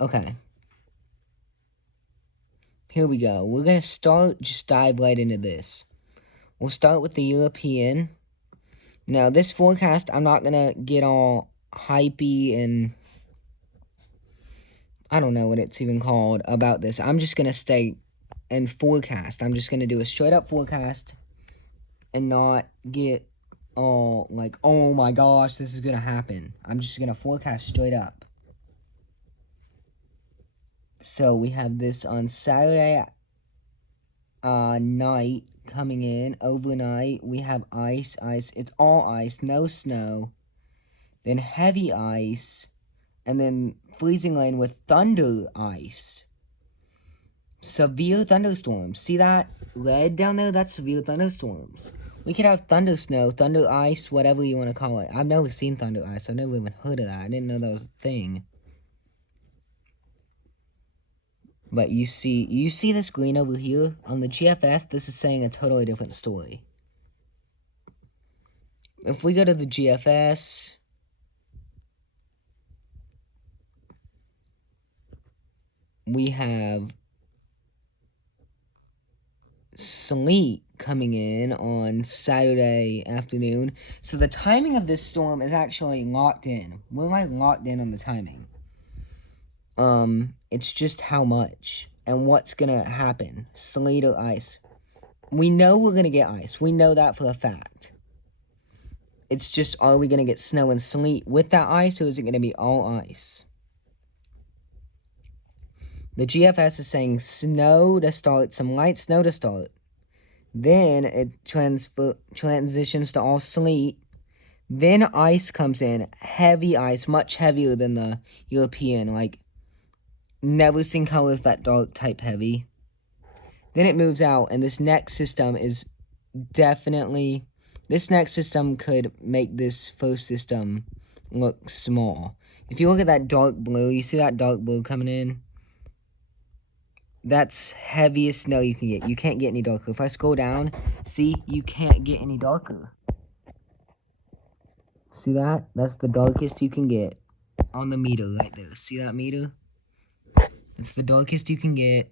Okay. Here we go. We're going to just dive right into this. We'll start with the European. Now, this forecast, I'm not going to get all hypey and I don't know what it's even called about this. I'm just going to stay in forecast. I'm just going to do a straight up forecast and not get all like, oh my gosh, this is going to happen. I'm just going to forecast straight up. So we have this on Saturday night coming in. Overnight, we have ice. It's all ice, no snow. Then heavy ice. And then freezing rain with thunder ice. Severe thunderstorms. See that red down there? That's severe thunderstorms. We could have thunder snow, thunder ice, whatever you want to call it. I've never seen thunder ice. I've never even heard of that. I didn't know that was a thing. But you see this green over here? On the GFS, this is saying a totally different story. If we go to the GFS, we have sleet coming in on Saturday afternoon. So the timing of this storm is actually locked in. We're like locked in on the timing. It's just how much and what's gonna happen. Sleet or ice. We know we're gonna get ice. We know that for a fact. It's just, are we gonna get snow and sleet with that ice, or is it gonna be all ice? The GFS is saying snow to start, some light snow to start. Then it transitions to all sleet. Then ice comes in, heavy ice, much heavier than the European, like never seen colors that dark type heavy. Then it moves out, and this next system is definitely, this next system could make this first system look small. If you look at that dark blue, you see that dark blue coming in? That's heaviest snow you can get. You can't get any darker. If I scroll down, see, you can't get any darker. See that? That's the darkest you can get on the meter right there. See that meter? That's the darkest you can get.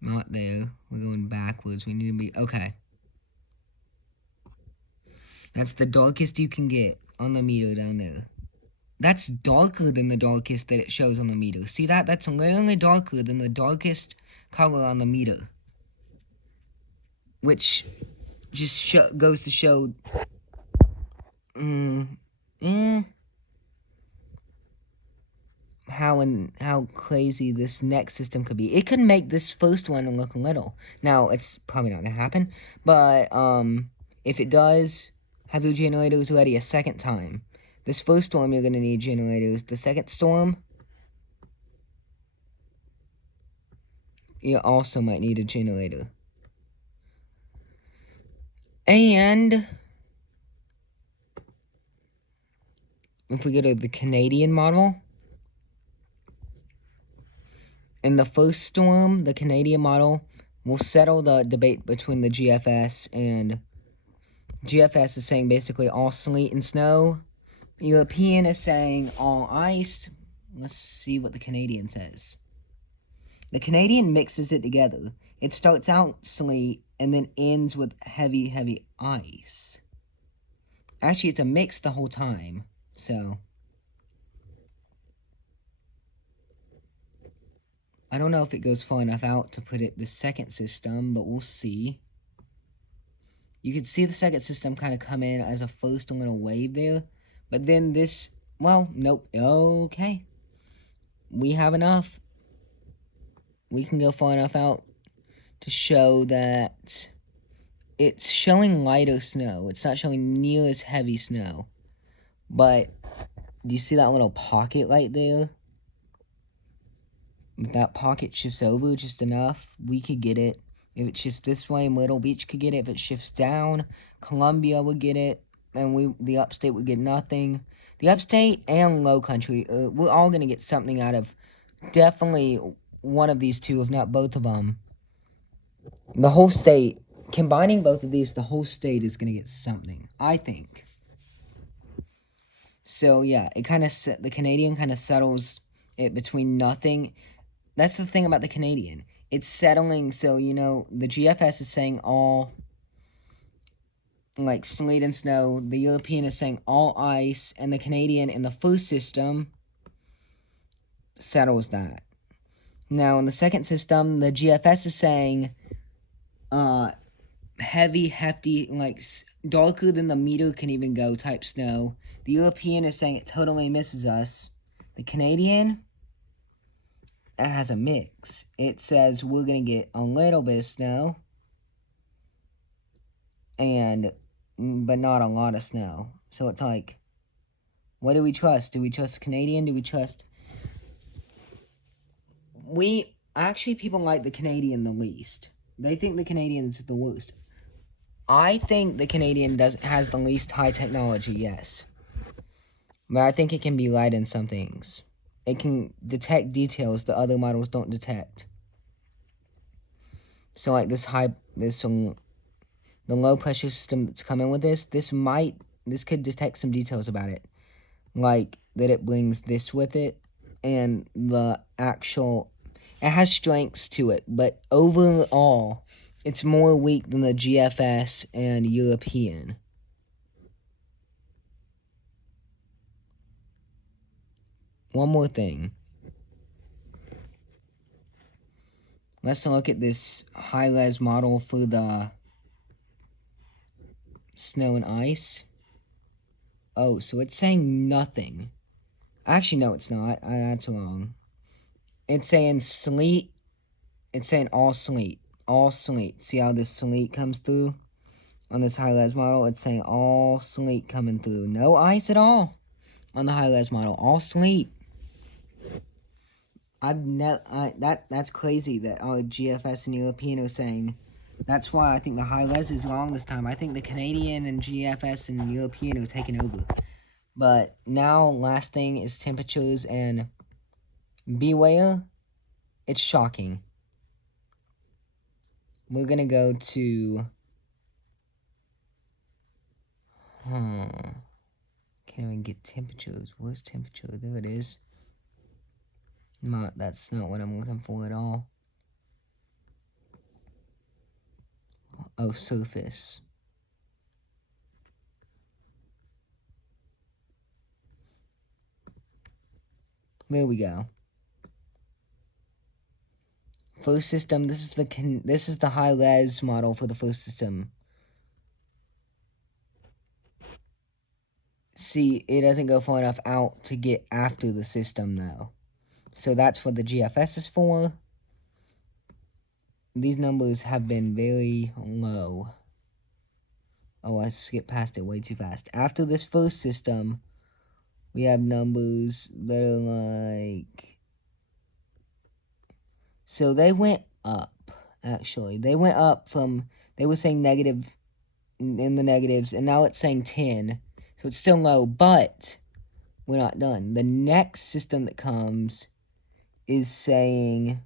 Not there. We're going backwards. We need to be... Okay. That's the darkest you can get on the meter down there. That's darker than the darkest that it shows on the meter. See that? That's literally darker than the darkest color on the meter. Which just goes to show... how crazy this next system could be. It could make this first one look little. Now, it's probably not going to happen, but if it does, have your generators ready a second time. This first storm, you're going to need generators. The second storm, you also might need a generator. And if we go to the Canadian model, in the first storm, the Canadian model will settle the debate between the GFS and GFS is saying basically all sleet and snow. European is saying all ice. Let's see what the Canadian says. The Canadian mixes it together. It starts out sleet and then ends with heavy, heavy ice. Actually, it's a mix the whole time, so... I don't know if it goes far enough out to put it the second system, but we'll see. You can see the second system kind of come in as a first little wave there. But then this, well, nope. Okay. We have enough. We can go far enough out to show that it's showing lighter snow. It's not showing near as heavy snow. But do you see that little pocket right there? If that pocket shifts over just enough, we could get it. If it shifts this way, Myrtle Beach could get it. If it shifts down, Columbia would get it. And the upstate would get nothing. The upstate and low country, we're all going to get something out of definitely one of these two, if not both of them. The whole state, combining both of these, the whole state is going to get something, I think. So yeah, it kind of the Canadian kind of settles it between nothing. That's the thing about the Canadian. It's settling. So the GFS is saying all like sleet and snow. The European is saying all ice, and the Canadian in the first system settles that. Now in the second system, the GFS is saying heavy, hefty, like darker than the meter can even go type snow. The European is saying it totally misses us. The Canadian, it has a mix. It says we're going to get a little bit of snow, but not a lot of snow. So it's like, what do we trust? Do we trust Canadian? Do we trust... People like the Canadian the least. They think the Canadian's the worst. I think the Canadian has the least high technology, yes. But I think it can be light in some things. It can detect details the other models don't detect. So like the low pressure system that's coming with this could detect some details about it. Like that it brings this with it, and it has strengths to it, but overall, it's more weak than the GFS and European. One more thing. Let's look at this high-res model for the snow and ice. Oh, so it's saying nothing. Actually, no, it's not. That's wrong. It's saying sleet. It's saying all sleet. All sleet. See how this sleet comes through? On this high-res model, it's saying all sleet coming through. No ice at all on the high-res model. All sleet. That's crazy that all GFS and European are saying. That's why I think the high-res is wrong this time. I think the Canadian and GFS and European are taking over. But now, last thing is temperatures, and beware, it's shocking. We're gonna go to... Can't even get temperatures. Where's temperature? There it is. That's not what I'm looking for at all. Oh, surface. There we go. First system. This is the high res model for the first system. See, it doesn't go far enough out to get after the system though. So that's what the GFS is for. These numbers have been very low. Oh, I skipped past it way too fast. After this first system, we have numbers that are like... So they went up, actually. They went up from... They were saying negative in the negatives, and now it's saying 10. So it's still low, but we're not done. The next system that comes is saying...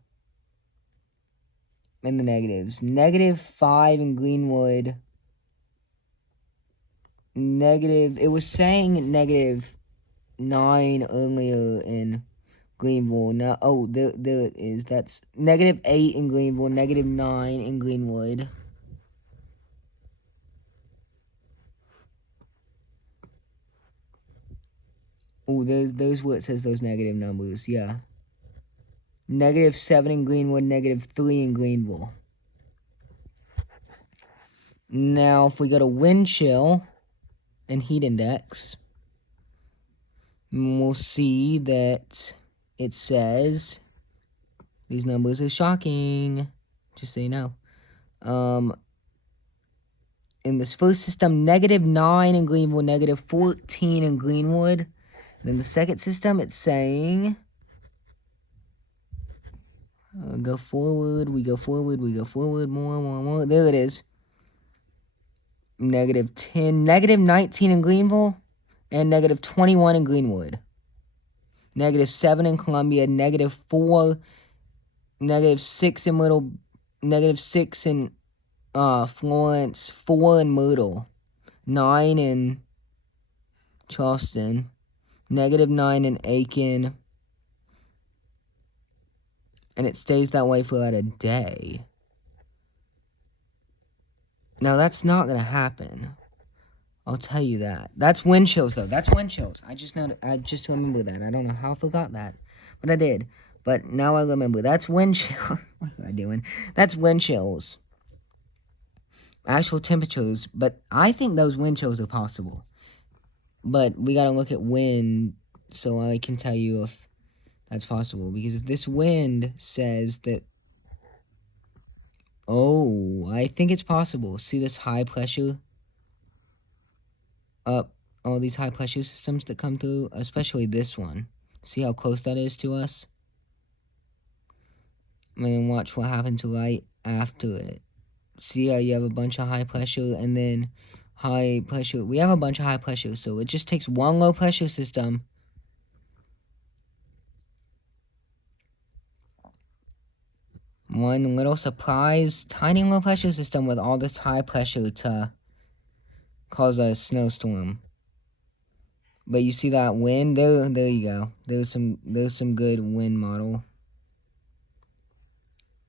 in the negatives. -5 in Greenwood. It was saying -9 earlier in Greenville. Now, oh, there it is. That's -8 in Greenville, -9 in Greenwood. Oh, there's where it says those negative numbers. Yeah. -7 in Greenwood, -3 in Greenville. Now, if we go to wind chill and heat index, we'll see that it says these numbers are shocking, just so you know. In this first system, -9 in Greenville, -14 in Greenwood. And then the second system, it's saying... go forward, we go forward, more. There it is. -10, -19 in Greenville, and -21 in Greenwood. -7 in Columbia, -4, -6 in Myrtle, -6 in Florence, 4 in Myrtle, 9 in Charleston, -9 in Aiken. And it stays that way for about a day. Now, that's not going to happen. I'll tell you that. That's wind chills, though. That's wind chills. I just remember that. I don't know how I forgot that, but I did. But now I remember. That's wind chill. What am I doing? That's wind chills. Actual temperatures, but I think those wind chills are possible. But we gotta look at wind so I can tell you if that's possible. Because if this wind says that, oh, I think it's possible. See this high pressure up, all these high pressure systems that come through, especially this one. See how close that is to us? And then watch what happens right after it. See how you have a bunch of high pressure and then high pressure. We have a bunch of high pressure, so it just takes one low pressure system. One little surprise, tiny low pressure system with all this high pressure to cause a snowstorm. But you see that wind? There you go. There's some good wind model.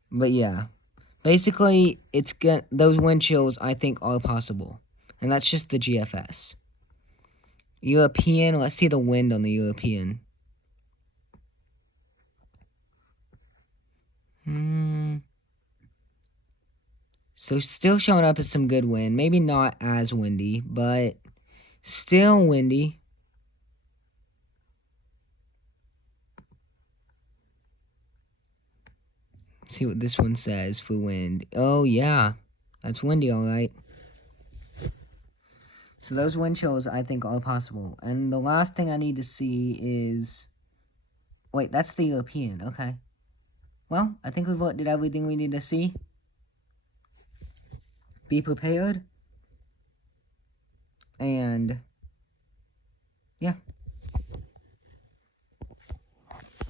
But yeah. Basically, those wind chills I think are possible. And that's just the GFS. European, let's see the wind on the European. So still showing up as some good wind. Maybe not as windy, but still windy. See what this one says for wind. Oh, yeah. That's windy, all right. So those wind chills, I think, are possible. And the last thing I need to see is... Wait, that's the European. Okay. Well, I think we've looked at everything we need to see. Be prepared. And... yeah.